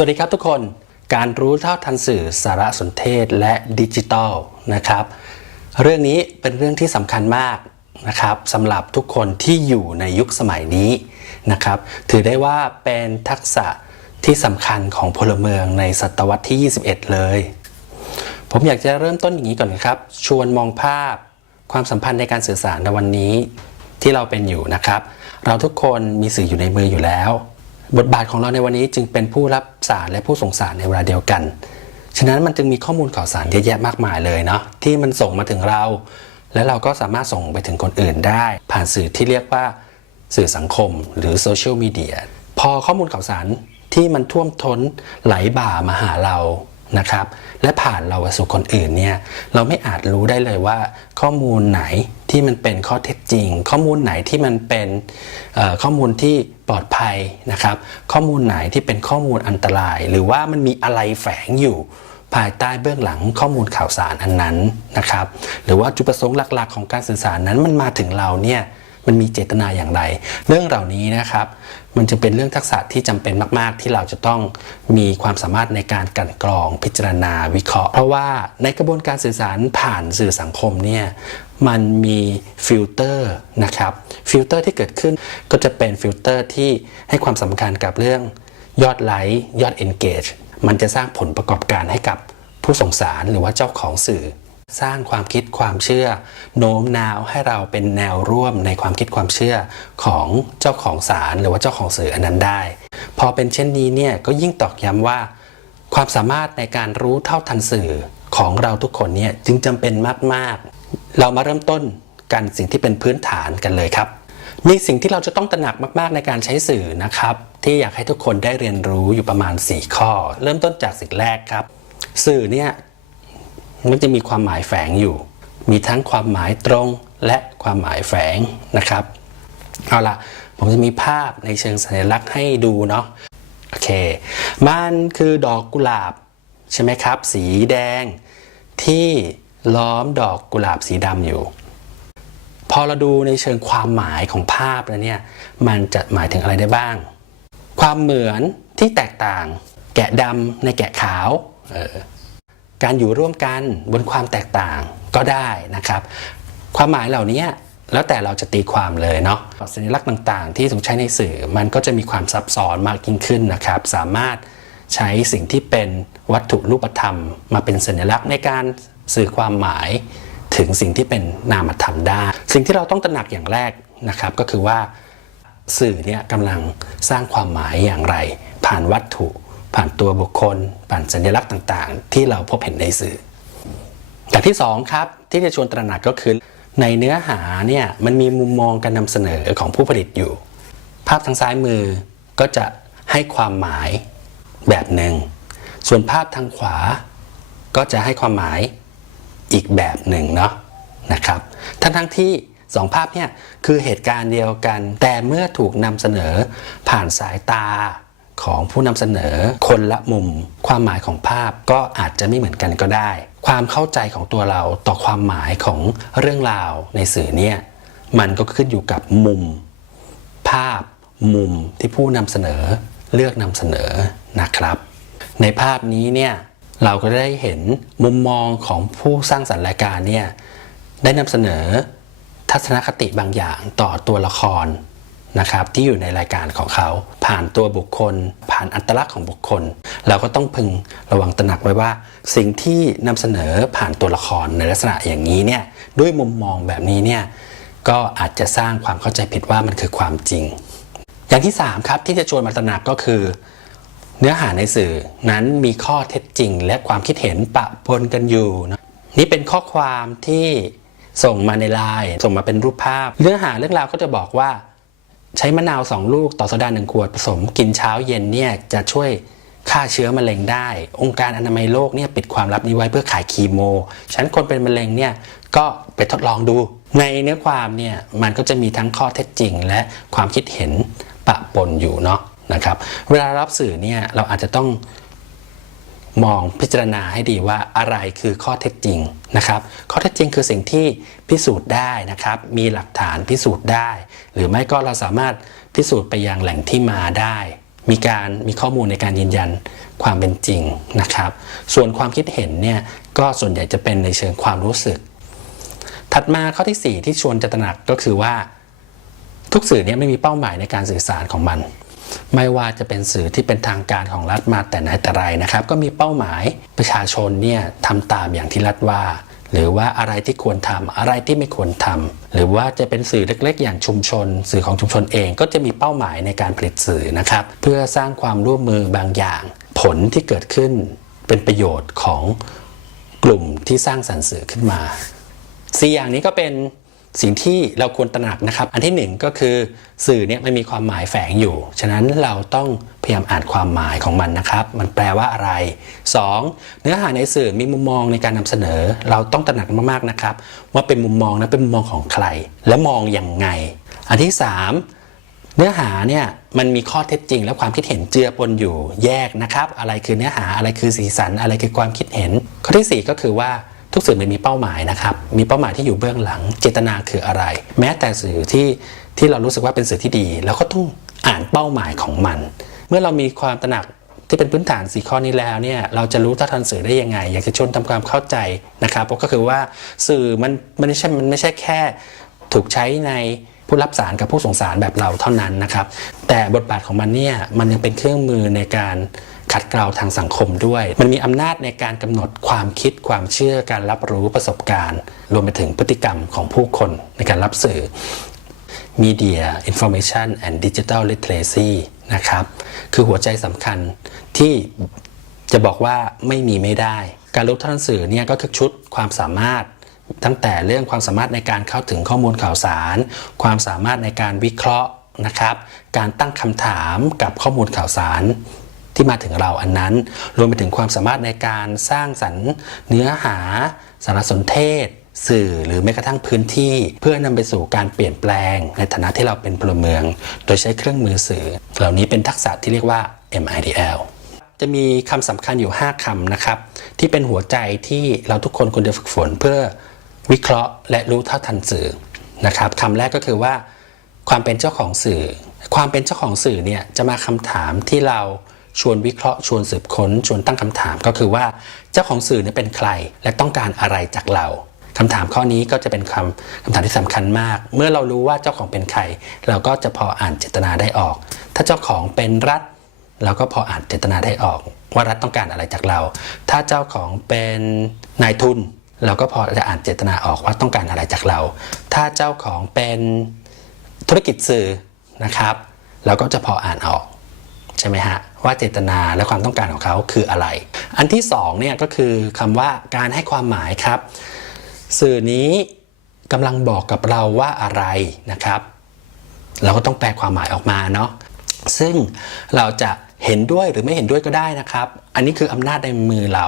สวัสดีครับทุกคน การรู้เท่าทันสื่อสารสนเทศและดิจิทัลนะครับ เรื่องนี้เป็นเรื่องที่สำคัญมากนะครับสำหรับทุกคนที่อยู่ในยุคสมัยนี้นะครับ ถือได้ว่าเป็นทักษะที่สำคัญของพลเมืองในศตวรรษที่ 21 เลย ผมอยากจะเริ่มต้นอย่างนี้ก่อนครับ ชวนมองภาพความสัมพันธ์ในการสื่อสารในวันนี้ที่เราเป็นอยู่นะครับ เราทุกคนมีสื่ออยู่ในมืออยู่แล้ว บทบาทของเราในวันนี้จึงเป็นผู้รับสารและผู้ส่งสารในเวลาเดียวกัน ฉะนั้นมันจึงมีข้อมูลข่าวสารเยอะแยะมากมายเลยเนาะที่มันส่งมาถึงเรา และเราก็สามารถส่งไปถึงคนอื่นได้ ผ่านสื่อที่เรียกว่าสื่อสังคม หรือโซเชียลมีเดียพอข้อมูลข่าวสารที่มันท่วมท้นไหลบ่ามาหาเรา นะครับ และผ่านเราสู่คนอื่นเนี่ยเราไม่อาจรู้ได้เลยว่า ข้อมูลไหนที่มันเป็นข้อเท็จจริง ข้อมูลไหนที่มันเป็นข้อมูลที่ปลอดภัยนะครับ ข้อมูลไหนที่เป็นข้อมูลอันตราย หรือว่ามันมีอะไรแฝงอยู่ภายใต้เบื้องหลังข้อมูลข่าวสารอันนั้นนะครับ หรือว่าจุดประสงค์หลักๆ ของการสื่อสารนั้นมันมาถึงเราเนี่ย มันมีเจตนาอย่างไร เรื่องเหล่านี้นะครับ มันจะเป็นเรื่องทักษะที่จำเป็นมาก ๆ ที่เราจะต้องมีความสามารถในการกันกรองพิจารณาวิเคราะห์ เพราะว่าในกระบวนการสื่อสารผ่านสื่อสังคมเนี่ยมันมีฟิลเตอร์นะครับฟิลเตอร์ที่เกิดขึ้นก็จะเป็นฟิลเตอร์ที่ให้ความสำคัญกับเรื่องยอดไลค์ยอด engage มันจะสร้างผลประกอบการให้กับผู้ส่งสารหรือว่าเจ้าของสื่อ สร้างความคิดความเชื่อ โน้มน้าวให้เราเป็นแนวร่วมในความคิดความเชื่อของเจ้าของสารหรือว่าเจ้าของสื่ออันนั้นได้ พอเป็นเช่นนี้เนี่ยก็ยิ่งตอกย้ำว่า ความสามารถในการรู้เท่าทันสื่อของเราทุกคนเนี่ยจึงจำเป็นมากๆ เรามาเริ่มต้นกันสิ่งที่เป็นพื้นฐานกันเลยครับมีสิ่งที่เราจะต้องตระหนักมากๆในการใช้สื่อนะครับ ที่อยากให้ทุกคนได้เรียนรู้อยู่ประมาณ 4 ข้อ เริ่มต้นจากสิ่งแรกครับ สื่อเนี่ย มันจะมีความหมายแฝงอยู่ มีทั้งความหมายตรงและความหมายแฝงนะครับ เอาละผมจะมีภาพในเชิงสัญลักษณ์ให้ดูเนาะโอเค มันคือดอกกุหลาบใช่ไหมครับ สีแดงที่ล้อมดอกกุหลาบสีดำอยู่ พอเราดูในเชิงความหมายของภาพแล้วเนี่ยมันจะหมายถึงอะไรได้บ้าง ความเหมือนที่แตกต่าง แกะดำในแกะขาวเการอยู่ร่วมกันบนความแตกต่างก็ได้นะครับ ความหมายเหล่านี้แล้วแต่เราจะตีความเลยเนาะสัญลักษณ์ต่างๆ ที่ถูกใช้ในสื่อมันก็จะมีความซับซ้อนมากยิ่งขึ้นนะครับ สามารถใช้สิ่งที่เป็นวัตถุรูปธรรม มาเป็นสัญลักษณ์ในการสื่อความหมายถึงสิ่งที่เป็นนามธรรมได้ สิ่งที่เราต้องตระหนักอย่างแรกนะครับ ก็คือว่าสื่อเนี่ยกำลังสร้างความหมายอย่างไร ผ่านวัตถุ ผ่านตัวบุคคล ผ่านสัญลักษณ์ต่างๆ ที่เราพบเห็นในสื่ออย่างที่สองครับที่จะชวนตระหนักก็คือ ในเนื้อหาเนี่ยมันมีมุมมองการนำเสนอของผู้ผลิตอยู่ ภาพทางซ้ายมือก็จะให้ความหมายแบบหนึ่ง ส่วนภาพทางขวาก็จะให้ความหมายอีกแบบหนึ่งเนาะนะครับทั้งทั้งที่สองภาพเนี่ยคือเหตุการณ์เดียวกัน แต่เมื่อถูกนำเสนอผ่านสายตา ของผู้นำเสนอ คนละมุม ความหมายของภาพก็อาจจะไม่เหมือนกันก็ได้ ความเข้าใจของตัวเราต่อความหมายของเรื่องราวในสื่อเนี่ยมันก็ขึ้นอยู่กับมุม ภาพมุมที่ผู้นำเสนอเลือกนำเสนอนะครับ ในภาพนี้เนี่ยเราก็ได้เห็นมุมมองของผู้สร้างสรรค์รายการเนี่ยได้นำเสนอทัศนคติบางอย่างต่อตัวละคร นะครับที่อยู่ในรายการของเขา ผ่านตัวบุคคล ผ่านอัตลักษณ์ของบุคคล เราก็ต้องพึงระวังตระหนักไว้ว่า สิ่งที่นำเสนอผ่านตัวละครในลักษณะอย่างนี้เนี่ยด้วยมุมมองแบบนี้เนี่ยก็อาจจะสร้างความเข้าใจผิดว่ามันคือความจริง อย่างที่ 3 ครับที่จะชวนมาตระหนักก็คือ เนื้อหาในสื่อนั้นมีข้อเท็จจริง และความคิดเห็นปะปนกันอยู่นะนี่เป็นข้อความที่ส่งมาในไลน์ส่งมาเป็นรูปภาพ เนื้อหาเรื่องราวก็จะบอกว่า ใช้มะนาว 2 ลูกต่อโซดา1ขวดผสมกินเช้าเย็นเนี่ยจะช่วยฆ่าเชื้อมะเร็งได้ องค์การอนามัยโลกเนี่ยปิดความลับนี้ไว้เพื่อขายคีโมฉะนันคนเป็นมะเร็งเนี่ยก็ไปทดลองดู ในเนื้อความเนี่ยมันก็จะมีทั้งข้อเท็จจริง และความคิดเห็นปะปนอยู่เนาะนะครับ เวลารับสื่อเนี่ยเราอาจจะต้อง มองพิจารณาให้ดีว่าอะไรคือข้อเท็จจริงนะครับ ข้อเท็จจริงคือสิ่งที่พิสูจน์ได้นะครับ มีหลักฐานพิสูจน์ได้ หรือไม่ก็เราสามารถพิสูจน์ไปยังแหล่งที่มาได้ มีการมีข้อมูลในการยืนยันความเป็นจริงนะครับ ส่วนความคิดเห็นเนี่ยก็ส่วนใหญ่จะเป็นในเชิงความรู้สึก ถัดมาข้อที่ 4 ที่ชวนจะตระหนักก็คือว่า ทุกสื่อเนี่ยไม่มีเป้าหมายในการสื่อสารของมัน ไม่ว่าจะเป็นสื่อที่เป็นทางการของรัฐมาแต่ไหนแต่ไรนะครับ ก็มีเป้าหมายประชาชนเนี่ยทำตามอย่างที่รัฐว่า หรือว่าอะไรที่ควรทำอะไรที่ไม่ควรทำหรือว่าจะเป็นสื่อเล็ก ๆ อย่างชุมชน สื่อของชุมชนเองก็จะมีเป้าหมายในการผลิตสื่อนะครับ เพื่อสร้างความร่วมมือบางอย่าง ผลที่เกิดขึ้นเป็นประโยชน์ของกลุ่มที่สร้างสรรค์สื่อขึ้นมาสี่อย่างนี้ก็เป็น สิ่งที่เราควรตระหนักนะครับ อันที่หนึ่งก็คือสื่อเนี่ยมันมีความหมายแฝงอยู่ ฉะนั้นเราต้องพยายามอ่านความหมายของมันนะครับ มันแปลว่าอะไร 2. เนื้อหาในสื่อมีมุมมองในการนำเสนอ เราต้องตระหนักมากๆนะครับ ว่าเป็นมุมมองนะเป็นมุมมองของใคร และมองอย่างไง อันที่ 3 เนื้อหาเนี่ยมันมีข้อเท็จจริง และความคิดเห็นเจือปนอยู่แยกนะครับ อะไรคือเนื้อหาอะไรคือสีสันอะไรคือความคิดเห็น ข้อทีสี่4 ก็คือว่า ทุกสื่อมันมีเป้าหมายนะครับ มีเป้าหมายที่อยู่เบื้องหลัง เจตนาคืออะไร แม้แต่สื่อที่ที่เรารู้สึกว่าเป็นสื่อที่ดีเราก็ต้องอ่านเป้าหมายของมัน เมื่อเรามีความตระหนักที่เป็นพื้นฐานสีข้อนี้แล้วเนี่ยเราจะรู้ท่าทันสื่อได้ยังไง อยากจะชวนทำความเข้าใจนะครับก็คือว่าสื่อมันมันไม่ใช่มันไม่ใช่แค่ถูกใช้ในผู้รับสารกับผู้ส่งสารแบบเราเท่านั้นนะครับ แต่บทบาทของมันเนี่ยมันยังเป็นเครื่องมือในการ ขัดเกลาทางสังคมด้วย มันมีอำนาจในการกำหนดความคิดความเชื่อการรับรู้ประสบการณ์ รวมไปถึงพฤติกรรมของผู้คนในการรับสื่อ Media Information and Digital Literacy นะครับ คือหัวใจสำคัญที่จะบอกว่าไม่มีไม่ได้ การรู้ทันสื่อเนี่ยก็คือชุดความสามารถตั้งแต่เรื่องความสามารถในการเข้าถึงข้อมูลข่าวสาร ความสามารถในการวิเคราะห์นะครับ การตั้งคำถามกับข้อมูลข่าวสาร ที่มาถึงเราอันนั้น รวมไปถึงความสามารถในการสร้างสรรค์เนื้อหา สารสนเทศ สื่อหรือแม้กระทั่งพื้นที่ เพื่อนำไปสู่การเปลี่ยนแปลง ในฐานะที่เราเป็นพลเมือง โดยใช้เครื่องมือสื่อ เหล่านี้เป็นทักษะที่เรียกว่า MIDL จะมีคำสำคัญอยู่ 5คำนะครับ ที่เป็นหัวใจที่เราทุกคนควรจะฝึกฝนเพื่อวิเคราะห์ และรู้เท่าทันสื่อนะครับคำแรกก็คือว่า ความเป็นเจ้าของสื่อ ความเป็นเจ้าของสื่อเนี่ยจะมาคำถามที่เรา ชวนวิเคราะห์ชวนสืบค้น ชวนตั้งคำถามก็คือว่าเจ้าของสื่อเนี่ยเป็นใคร และต้องการอะไรจากเราคำถามข้อนี้ก็จะเป็นคำคำถามที่สำคัญมาก เมื่อเรารู้ว่าเจ้าของเป็นใคร เราก็จะพออ่านเจตนาได้ออก ถ้าเจ้าของเป็นรัฐ เราก็พออ่านเจตนาได้ออก ว่ารัฐต้องการอะไรจากเรา ถ้าเจ้าของเป็นนายทุน เราก็พอจะอ่านเจตนาออกว่าต้องการอะไรจากเรา ถ้าเจ้าของเป็นธุรกิจสื่อนะครับ เราก็จะพออ่านออก ใช่ไหมฮะว่าเจตนาและความต้องการของเขาคืออะไร อันที่สองเนี่ยก็คือคำว่าการให้ความหมายครับ สื่อนี้กำลังบอกกับเราว่าอะไรนะครับ เราก็ต้องแปลความหมายออกมาเนาะซึ่งเราจะเห็นด้วยหรือไม่เห็นด้วยก็ได้นะครับ อันนี้คืออำนาจในมือเรา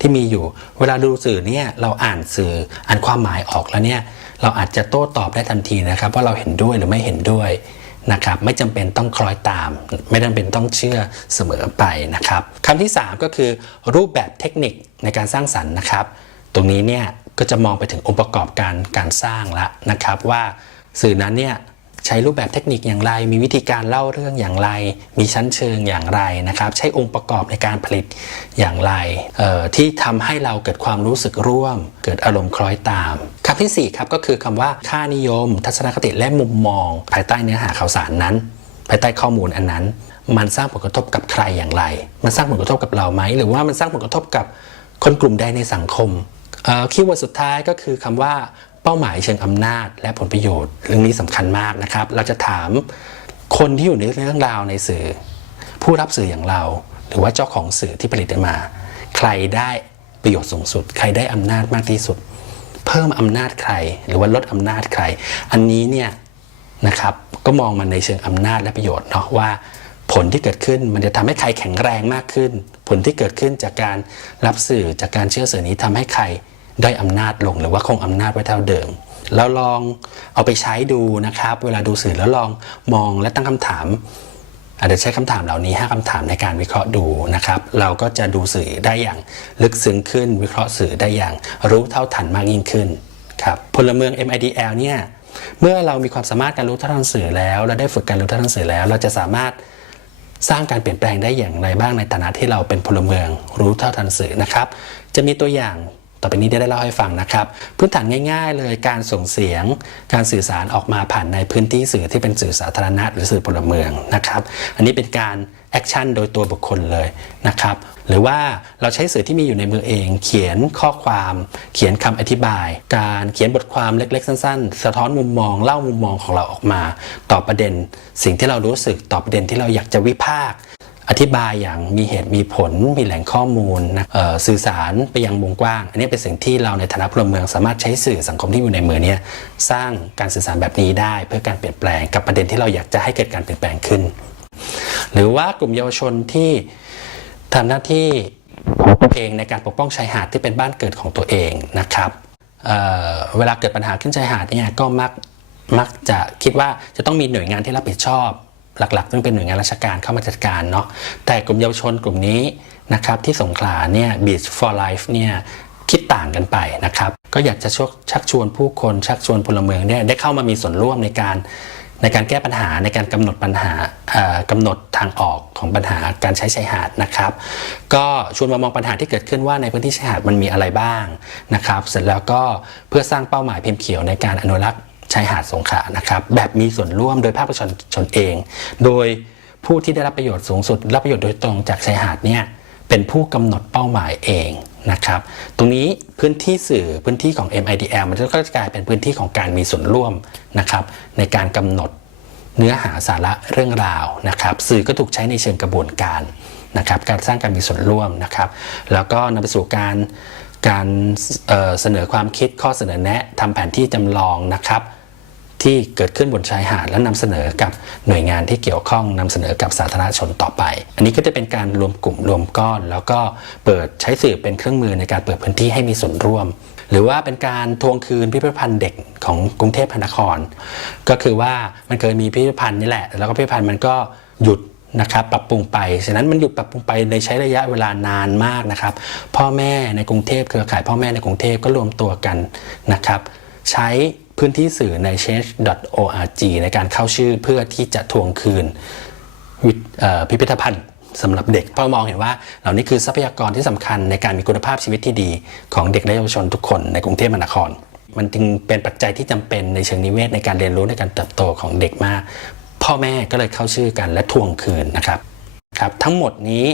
ที่มีอยู่ เวลาดูสื่อเนี่ยเราอ่านสื่ออ่านความหมายออกแล้วเนี่ยเราอาจจะโต้ตอบได้ทันทีนะครับ ว่าเราเห็นด้วยหรือไม่เห็นด้วย นะครับไม่จำเป็นต้องคล้อยตาม ไม่จำเป็นต้องเชื่อเสมอไปนะครับคำที่ 3 ก็คือรูปแบบเทคนิคในการสร้างสรรค์นะครับ ตรงนี้เนี่ยก็จะมองไปถึงองค์ประกอบการการสร้างละนะครับ ว่าสื่อนั้นเนี่ย ใช้รูปแบบเทคนิคอย่างไร มีวิธีการเล่าเรื่องอย่างไร มีชั้นเชิงอย่างไรนะครับ ใช้องค์ประกอบในการผลิตอย่างไร ที่ทำให้เราเกิดความรู้สึกร่วม เกิดอารมณ์คล้อยตามคำที่4ครับก็คือคำว่าค่านิยม ทัศนคติและมุมมอง ภายใต้เนื้อหาข่าวสารนั้น ภายใต้ข้อมูลอันนั้น มันสร้างผลกระทบกับใครอย่างไร มันสร้างผลกระทบกับเราไหม หรือว่ามันสร้างผลกระทบกับคนกลุ่มใดในสังคมคีย์เวิร์ดสุดท้ายก็คือคำว่า เป้าหมายเชิงอำนาจและผลประโยชน์ เรื่องนี้สำคัญมากนะครับ เราจะถามคนที่อยู่ในเรื่องราวในสื่อ ผู้รับสื่ออย่างเรา หรือว่าเจ้าของสื่อที่ผลิตมา ใครได้ประโยชน์สูงสุด ใครได้อำนาจมากที่สุด เพิ่มอำนาจใคร หรือว่าลดอำนาจใคร อันนี้เนี่ยนะครับก็มองมันในเชิงอำนาจและประโยชน์เนาะว่าผลที่เกิดขึ้นมันจะทำให้ใครแข็งแรงมากขึ้น ผลที่เกิดขึ้นจากการรับสื่อจากการเชื่อสื่อนี้ทำให้ใคร ด้อำนาจลงหรือว่าคงอำนาจไว้เท่าเดิม แล้วลองเอาไปใช้ดูนะครับ เวลาดูสื่อแล้วลองมองและตั้งคำถาม อาจจะใช้คำถามเหล่านี้ 5คำถามในการวิเคราะห์ดูนะครับ เราก็จะดูสื่อได้อย่างลึกซึ้งขึ้น วิเคราะห์สื่อได้อย่างรู้เท่าทันมากยิ่งขึ้นครับพลเมือง MIDL เนี่ยเมื่อเรามีความสามารถการรู้เท่าทันสื่อแล้วเราได้ฝึกการรู้เท่าทันสื่อแล้ว เราจะสามารถสร้างการเปลี่ยนแปลงได้อย่างไรบ้างในฐานะที่เราเป็นพลเมืองรู้เท่าทันสื่อนะครับ จะมีตัวอย่าง ต่อไปนี้ได้เล่าให้ฟังนะครับ พื้นฐานง่ายๆ เลยการส่งเสียง การสื่อสารออกมาผ่านในพื้นที่สื่อที่เป็นสื่อสาธารณะหรือสื่อพลเมืองนะครับ อันนี้เป็นการแอคชั่นโดยตัวบุคคลเลยนะครับ หรือว่าเราใช้สื่อที่มีอยู่ในมือเอง เขียนข้อความ เขียนคำอธิบาย การเขียนบทความเล็กๆ สั้นๆ สะท้อนมุมมองเล่ามุมมองของเราออกมา ต่อประเด็น สิ่งที่เรารู้สึกต่อประเด็นที่เราอยากจะวิพากษ์ อธิบายอย่างมีเหตุมีผลมีแหล่งข้อมูลนะสื่อสารไปยังวงกว้าง อันนี้เป็นสิ่งที่เราในฐานะพลเมือง สามารถใช้สื่อสังคมที่อยู่ในมือเนี้สร้างการสื่อสารแบบนี้ได้ เพื่อการเปลี่ยนแปลงกับประเด็นที่เราอยากจะให้เกิดการเปลี่ยนแปลงขึ้น หรือว่ากลุ่มเยาวชนที่ทำหน้าที่ของตัวเองในการปกป้องชายหาดที่เป็นบ้านเกิดของตัวเองนะครับเเวลาเกิดปัญหาขึ้นชายหาดเนี่ยก็มักมักจะคิดว่าจะต้องมีหน่วยงานที่รับผิดชอบ หลักๆต้องเป็นหน่วยงานราชการเข้ามาจัดการเนาะแต่กลุ่มเยาวชนกลุ่มนี้นะครับที่สงขลาเนี่ย Beach for Life เนี่ยคิดต่างกันไปนะครับ ก็อยากจะช,ชักชวนผู้คนชักชวนพลเมืองเนี่ยได้เข้ามามีส่วนร่วมในการในการแก้ปัญหาในการกำหนดปัญหาเอ่อกำหนดทางออกของปัญหาการใช้ชายหาดนะครับ ก็ชวนมามองปัญหาที่เกิดขึ้นว่าในพื้นที่ชายหาดมันมีอะไรบ้างนะครับ เสร็จแล้วก็เพื่อสร้างเป้าหมายพิมพ์เขียวในการอนุรักษ์ ชายหาดสงขลานะครับแบบมีส่วนร่วมโดยภาคประชาชนเอง โดยผู้ที่ได้รับประโยชน์สูงสุด รับประโยชน์โดยตรงจากชายหาดเนี่ยเป็นผู้กำหนดเป้าหมายเองนะครับ ตรงนี้พื้นที่สื่อพื้นที่ของ MIDL มันก็จะกลายเป็นพื้นที่ของการมีส่วนร่วมนะครับ ในการกำหนดเนื้อหาสาระเรื่องราวนะครับ สื่อก็ถูกใช้ในเชิงกระบวนการนะครับ การสร้างการมีส่วนร่วมนะครับ แล้วก็นำไปสู่การการเเสนอความคิดข้อเสนอแนะทำแผนที่จำลองนะครับ ที่เกิดขึ้นบนชายหาดและนำเสนอกับหน่วยงานที่เกี่ยวข้องนำเสนอกับสาธารณชนต่อไป อันนี้ก็จะเป็นการรวมกลุ่มรวมก้อน แล้วก็เปิดใช้สื่อเป็นเครื่องมือในการเปิดพื้นที่ให้มีส่วนร่วม หรือว่าเป็นการทวงคืนพิพิธภัณฑ์เด็กของกรุงเทพมหานคร ก็คือว่ามันเคยมีพิพิธภัณฑ์นี่แหละ แล้วก็พิพิธภัณฑ์มันก็หยุดนะครับปรับปรุงไป ฉะนั้นมันหยุดปรับปรุงไปในใช้ระยะเวลานานมากนะครับ พ่อแม่ในกรุงเทพเครือข่ายพ่อแม่ในกรุงเทพก็รวมตัวกันนะครับ ใช้ พื้นที่สื่อใน change.org ในการเข้าชื่อเพื่อที่จะทวงคืนพิพิธภัณฑ์สำหรับเด็กเพราะมองเห็นว่าเหล่านี้คือทรัพยากรที่สำคัญในการมีคุณภาพชีวิตที่ดีของเด็กและเยาวชนทุกคนในกรุงเทพมหานคร มันจึงเป็นปัจจัยที่จำเป็นในเชิงนิเวศในการเรียนรู้ในการเติบโตของเด็กมาก พ่อแม่ก็เลยเข้าชื่อกันและทวงคืนนะครับครับ ทั้งหมดนี้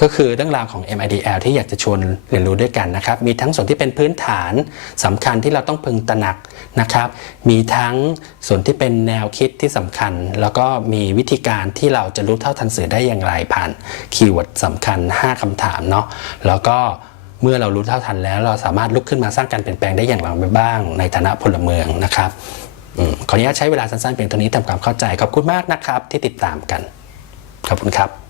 ก็คือเรื่องราวของ MIDL ที่อยากจะชวนเรียนรู้ด้วยกันนะครับ มีทั้งส่วนที่เป็นพื้นฐานสำคัญที่เราต้องพึงตระหนักนะครับ มีทั้งส่วนที่เป็นแนวคิดที่สำคัญ แล้วก็มีวิธีการที่เราจะรู้เท่าทันสื่อได้อย่างไรผ่านคีย์เวิร์ดสำคัญ 5คำถามเนาะ แล้วก็เมื่อเรารู้เท่าทันแล้ว เราสามารถลุกขึ้นมาสร้างการเปลี่ยนแปลงได้อย่างไรบ้าง ในฐานะพลเมืองนะครับอขออนุญาตใช้เวลาสั้นๆเพียงเท่านี้ทำความเข้าใจ ขอบคุณมากนะครับที่ติดตามกัน ขอบคุณครับ